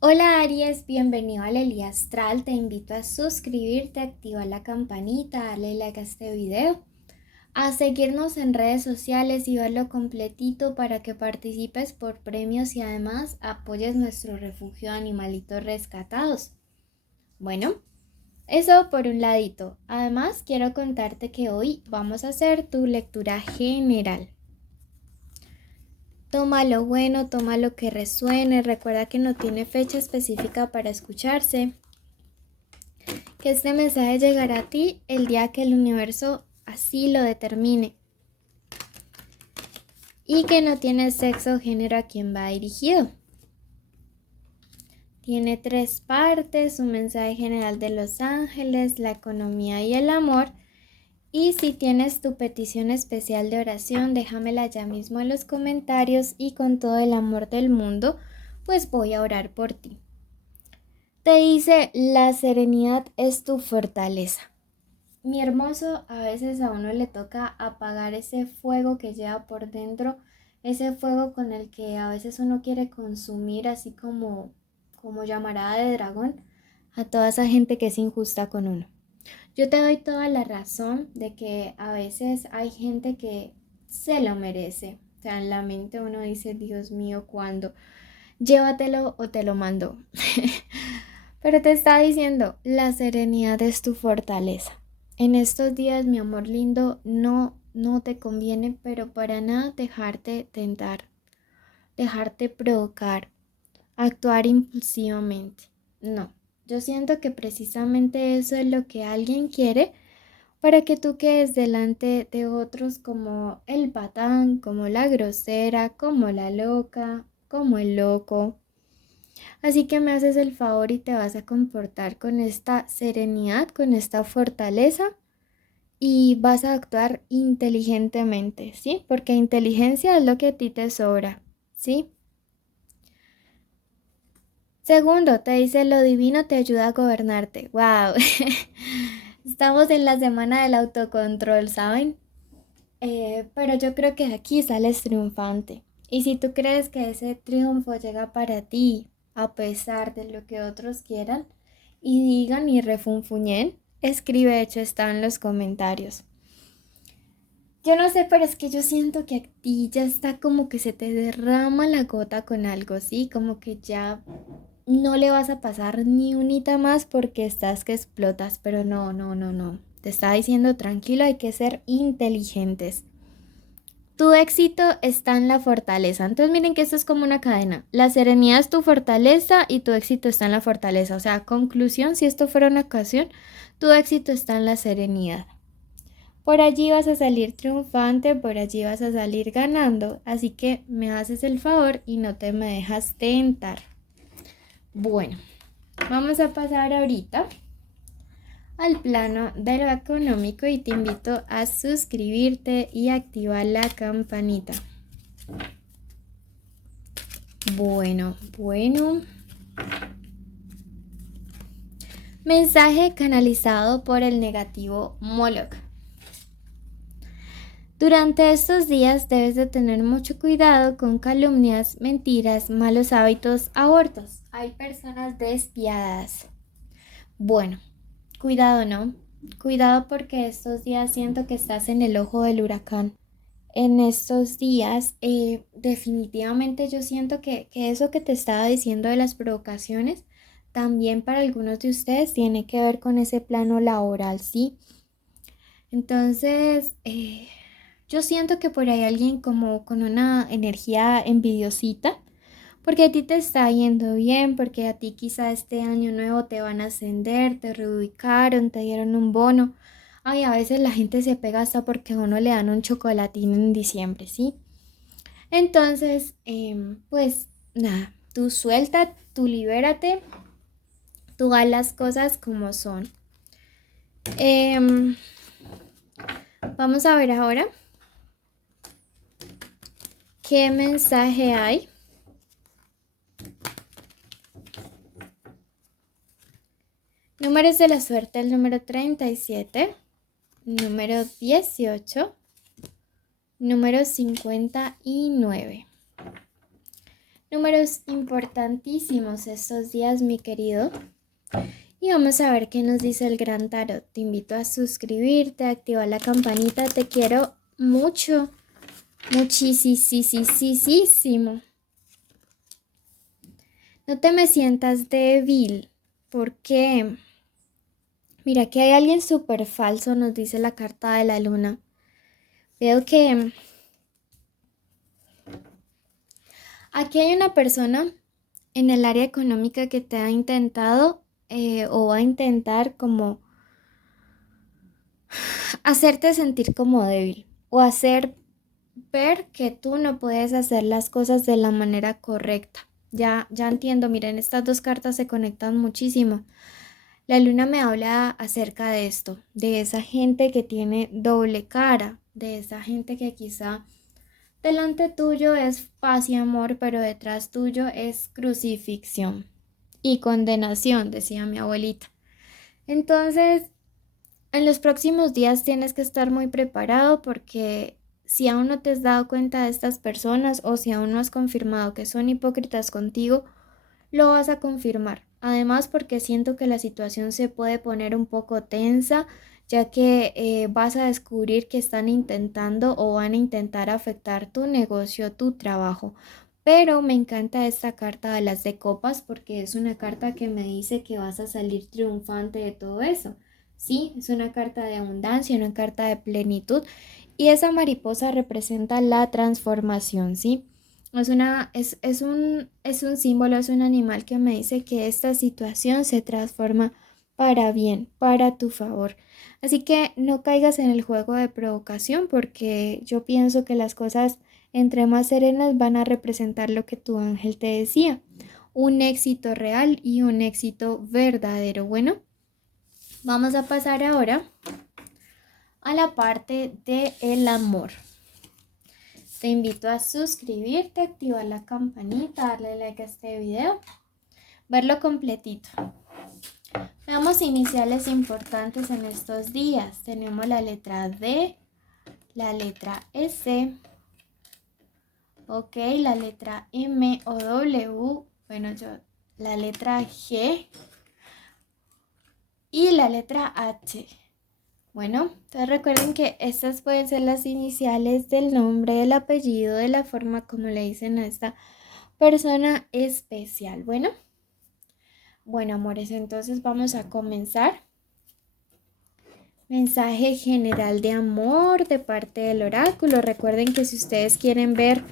Hola Aries, bienvenido al Elías Astral. Te invito a suscribirte, activar la campanita, darle like a este video, a seguirnos en redes sociales y verlo completito para que participes por premios y además apoyes nuestro refugio de animalitos rescatados. Bueno, eso por un ladito. Además, quiero contarte que hoy vamos a hacer tu lectura general. Toma lo bueno, toma lo que resuene. Recuerda que no tiene fecha específica para escucharse. Que este mensaje llegará a ti el día que el universo así lo determine. Y que no tiene sexo o género a quien va dirigido. Tiene 3 partes: un mensaje general de los ángeles, la economía y el amor. Y si tienes tu petición especial de oración, déjamela ya mismo en los comentarios y con todo el amor del mundo, pues voy a orar por ti. Te dice: la serenidad es tu fortaleza. Mi hermoso, a veces a uno le toca apagar ese fuego que lleva por dentro, ese fuego con el que a veces uno quiere consumir así como llamarada de dragón a toda esa gente que es injusta con uno. Yo te doy toda la razón de que a veces hay gente que se lo merece. O sea, en la mente uno dice: Dios mío, ¿cuándo? Llévatelo o te lo mando. Pero te está diciendo: la serenidad es tu fortaleza. En estos días, mi amor lindo, no te conviene, pero para nada dejarte tentar, dejarte provocar, actuar impulsivamente. No, yo siento que precisamente eso es lo que alguien quiere para que tú quedes delante de otros como el patán, como la grosera, como la loca, como el loco. Así que me haces el favor y te vas a comportar con esta serenidad, con esta fortaleza y vas a actuar inteligentemente, ¿sí? Porque inteligencia es lo que a ti te sobra, ¿sí? Segundo, te dice: lo divino te ayuda a gobernarte. ¡Wow! Estamos en la semana del autocontrol, ¿saben? Pero yo creo que de aquí sales triunfante. Y si tú crees que ese triunfo llega para ti, a pesar de lo que otros quieran y digan y refunfuñen, escribe hecho está en los comentarios. Yo no sé, pero es que yo siento que a ti ya está como que se te derrama la gota con algo, ¿sí? Como que ya no le vas a pasar ni unita más porque estás que explotas, pero no, no, no, no. Te está diciendo: tranquilo, hay que ser inteligentes. Tu éxito está en la fortaleza. Entonces miren que esto es como una cadena. La serenidad es tu fortaleza y tu éxito está en la fortaleza. O sea, conclusión, si esto fuera una ocasión, tu éxito está en la serenidad. Por allí vas a salir triunfante, por allí vas a salir ganando. Así que me haces el favor y no te me dejas tentar. Bueno, vamos a pasar ahorita al plano de lo económico y te invito a suscribirte y activar la campanita. Bueno. Mensaje canalizado por el negativo Moloch. Durante estos días debes de tener mucho cuidado con calumnias, mentiras, malos hábitos, abortos. Hay personas despiadadas. Bueno, cuidado, ¿no? Cuidado porque estos días siento que estás en el ojo del huracán. En estos días, definitivamente yo siento que eso que te estaba diciendo de las provocaciones, también para algunos de ustedes tiene que ver con ese plano laboral, ¿sí? Entonces, yo siento que por ahí alguien como con una energía envidiosita, porque a ti te está yendo bien, porque a ti quizá este año nuevo te van a ascender, te reubicaron, te dieron un bono. Ay, a veces la gente se pega hasta porque a uno le dan un chocolatín en diciembre, ¿sí? Entonces, pues nada, tú suelta, tú libérate, tú haz las cosas como son. Vamos a ver ahora qué mensaje hay. Números de la suerte: el número 37, número 18, número 59. Números importantísimos estos días, mi querido. Y vamos a ver qué nos dice el Gran Tarot. Te invito a suscribirte, a activar la campanita. Te quiero mucho, muchísimo. No te me sientas débil, porque mira que hay alguien súper falso, nos dice la carta de la luna. Veo que aquí hay una persona en el área económica que te ha intentado o va a intentar como hacerte sentir como débil o hacer ver que tú no puedes hacer las cosas de la manera correcta. Ya entiendo, miren, estas dos cartas se conectan muchísimo. La luna me habla acerca de esto, de esa gente que tiene doble cara, de esa gente que quizá delante tuyo es paz y amor, pero detrás tuyo es crucifixión y condenación, decía mi abuelita. Entonces, en los próximos días tienes que estar muy preparado porque si aún no te has dado cuenta de estas personas o si aún no has confirmado que son hipócritas contigo, lo vas a confirmar. Además, porque siento que la situación se puede poner un poco tensa, ya que vas a descubrir que están intentando o van a intentar afectar tu negocio, tu trabajo. Pero me encanta esta carta de las de copas porque es una carta que me dice que vas a salir triunfante de todo eso. Sí, es una carta de abundancia, una carta de plenitud y esa mariposa representa la transformación, ¿sí? Es un símbolo, es un animal que me dice que esta situación se transforma para bien, para tu favor. Así que no caigas en el juego de provocación porque yo pienso que las cosas entre más serenas van a representar lo que tu ángel te decía, un éxito real y un éxito verdadero. Bueno, vamos a pasar ahora a la parte del amor. Te invito a suscribirte, activar la campanita, darle like a este video, verlo completito. Veamos iniciales importantes en estos días. Tenemos la letra D, la letra S, ok, la letra M o W, la letra G y la letra H. Bueno, entonces recuerden que estas pueden ser las iniciales del nombre, del apellido, de la forma como le dicen a esta persona especial. Bueno, amores, entonces vamos a comenzar. Mensaje general de amor de parte del oráculo. Recuerden que si ustedes quieren ver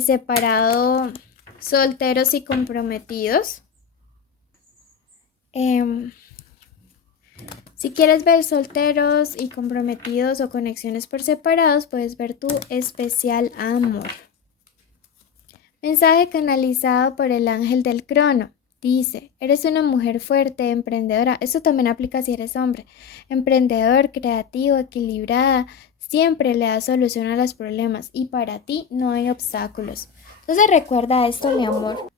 separado solteros y comprometidos. Si quieres ver solteros y comprometidos o conexiones por separados, puedes ver tu especial amor. Mensaje canalizado por el ángel del crono. Dice, eres una mujer fuerte, emprendedora. Esto también aplica si eres hombre. Emprendedor, creativo, equilibrada. Siempre le das solución a los problemas y para ti no hay obstáculos. Entonces recuerda esto, mi amor.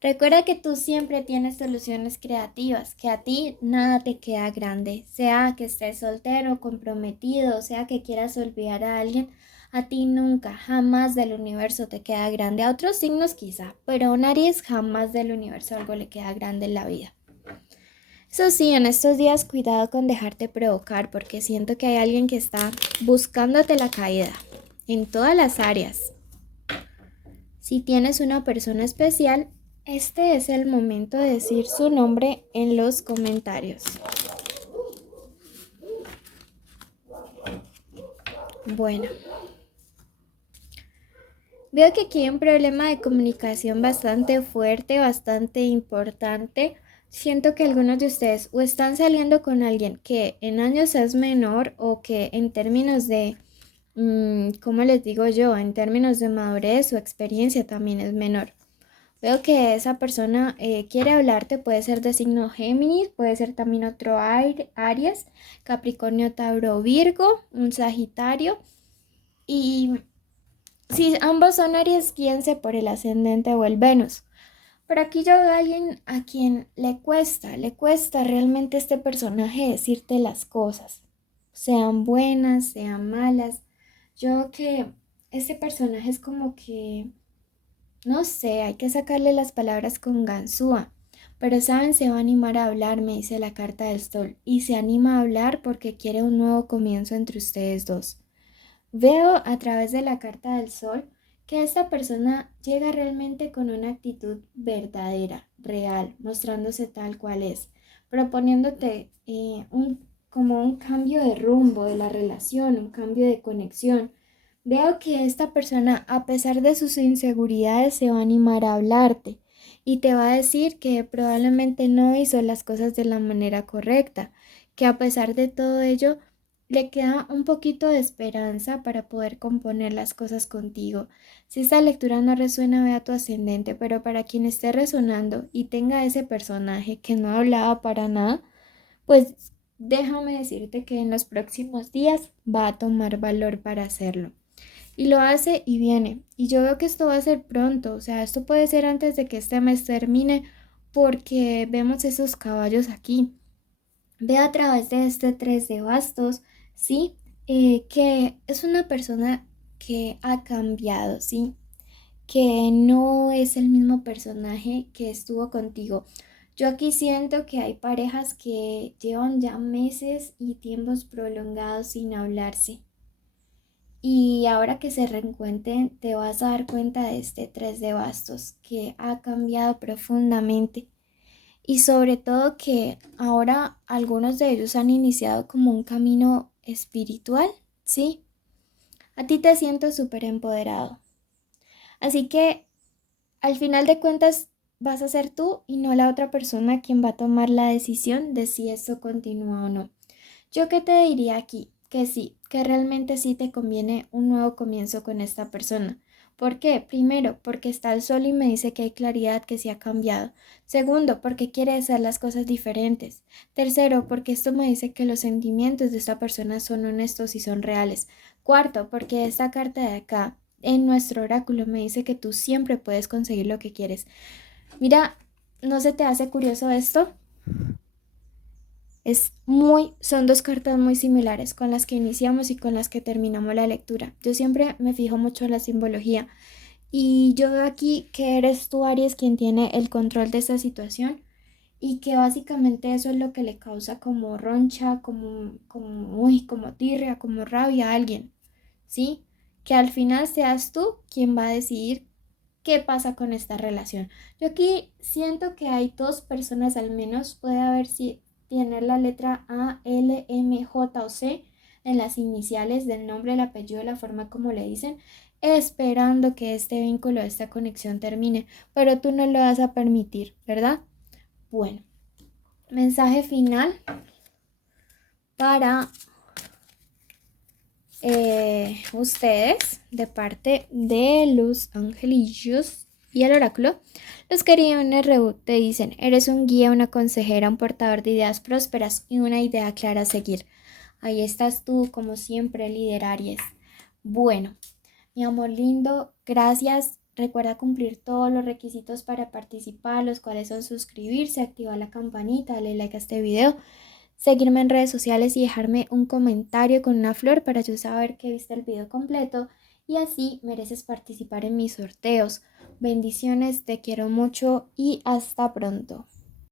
Recuerda que tú siempre tienes soluciones creativas, que a ti nada te queda grande, sea que estés soltero, comprometido, sea que quieras olvidar a alguien, a ti nunca, jamás del universo te queda grande. A otros signos quizá, pero a un Aries jamás del universo algo le queda grande en la vida. Eso sí, en estos días cuidado con dejarte provocar porque siento que hay alguien que está buscándote la caída en todas las áreas. Si tienes una persona especial, este es el momento de decir su nombre en los comentarios. Bueno, veo que aquí hay un problema de comunicación bastante fuerte, bastante importante. Siento que algunos de ustedes o están saliendo con alguien que en años es menor o que en términos de, ¿cómo les digo yo? En términos de madurez o experiencia también es menor. Veo que esa persona quiere hablarte, puede ser de signo Géminis, puede ser también otro Aries, Capricornio, Tauro, Virgo, un Sagitario. Y si ambos son Aries, guíense por el ascendente o el Venus. Pero aquí yo veo a alguien a quien le cuesta realmente este personaje decirte las cosas. sean buenas, sean malas. Yo veo que este personaje es como que, no sé, hay que sacarle las palabras con ganzúa. Pero saben, se va a animar a hablar, me dice la carta del sol. Y se anima a hablar porque quiere un nuevo comienzo entre ustedes dos. Veo a través de la carta del sol que esta persona llega realmente con una actitud verdadera, real, mostrándose tal cual es, proponiéndote como un cambio de rumbo de la relación, un cambio de conexión. Veo que esta persona, a pesar de sus inseguridades, se va a animar a hablarte y te va a decir que probablemente no hizo las cosas de la manera correcta, que a pesar de todo ello, le queda un poquito de esperanza para poder componer las cosas contigo. Si esta lectura no resuena, vea tu ascendente, pero para quien esté resonando y tenga ese personaje que no hablaba para nada, pues déjame decirte que en los próximos días va a tomar valor para hacerlo. Y lo hace y viene. Y yo veo que esto va a ser pronto, o sea, esto puede ser antes de que este mes termine, porque vemos esos caballos aquí. Ve a través de este 3 de bastos, ¿sí? Que es una persona que ha cambiado, ¿sí? Que no es el mismo personaje que estuvo contigo. Yo aquí siento que hay parejas que llevan ya meses y tiempos prolongados sin hablarse. Y ahora que se reencuentren, te vas a dar cuenta de este 3 de bastos que ha cambiado profundamente. Y sobre todo que ahora algunos de ellos han iniciado como un camino espiritual, ¿sí? A ti te siento súper empoderado. Así que al final de cuentas vas a ser tú y no la otra persona quien va a tomar la decisión de si esto continúa o no. Yo qué te diría aquí, que sí, que realmente sí te conviene un nuevo comienzo con esta persona. ¿Por qué? Primero, porque está el sol y me dice que hay claridad, que sí ha cambiado. Segundo, porque quiere hacer las cosas diferentes. Tercero, porque esto me dice que los sentimientos de esta persona son honestos y son reales. Cuarto, porque esta carta de acá, en nuestro oráculo, me dice que tú siempre puedes conseguir lo que quieres. Mira, ¿no se te hace curioso esto? Son dos cartas muy similares con las que iniciamos y con las que terminamos la lectura. Yo siempre me fijo mucho en la simbología y yo veo aquí que eres tú, Aries, quien tiene el control de esta situación y que básicamente eso es lo que le causa como roncha, como tirria, como rabia a alguien, ¿sí? Que al final seas tú quien va a decidir qué pasa con esta relación. Yo aquí siento que hay dos personas al menos, puede haber si tiene la letra A, L, M, J o C en las iniciales del nombre, el apellido, la forma como le dicen, esperando que este vínculo, esta conexión termine, pero tú no lo vas a permitir, ¿verdad? Bueno, mensaje final para ustedes de parte de los angelillos y el oráculo. Los queridos RU te dicen: eres un guía, una consejera, un portador de ideas prósperas y una idea clara a seguir. Ahí estás tú, como siempre, líder Aries. Bueno, mi amor lindo, gracias. Recuerda cumplir todos los requisitos para participar, los cuales son suscribirse, activar la campanita, darle like a este video, seguirme en redes sociales y dejarme un comentario con una flor para yo saber que viste el video completo y así mereces participar en mis sorteos. Bendiciones, te quiero mucho y hasta pronto.